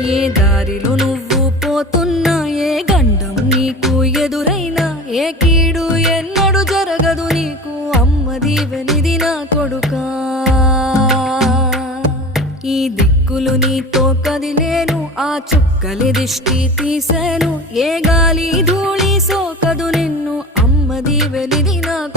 ఏ దారిలో నువ్వు పోతున్నా, ఏ గండం నీకు ఎదురైనా, ఏ కీడు ఎన్నడు జరగదు నీకు, అమ్మ దీవెనిది నా కొడుకా. ఈ దిక్కులు నీతో కదిలేను, ఆ చుక్కలి దిష్టి తీసేను, ఏ గాలి ధూళి సోకదు నిన్ను, అమ్మ దీవెనిది నా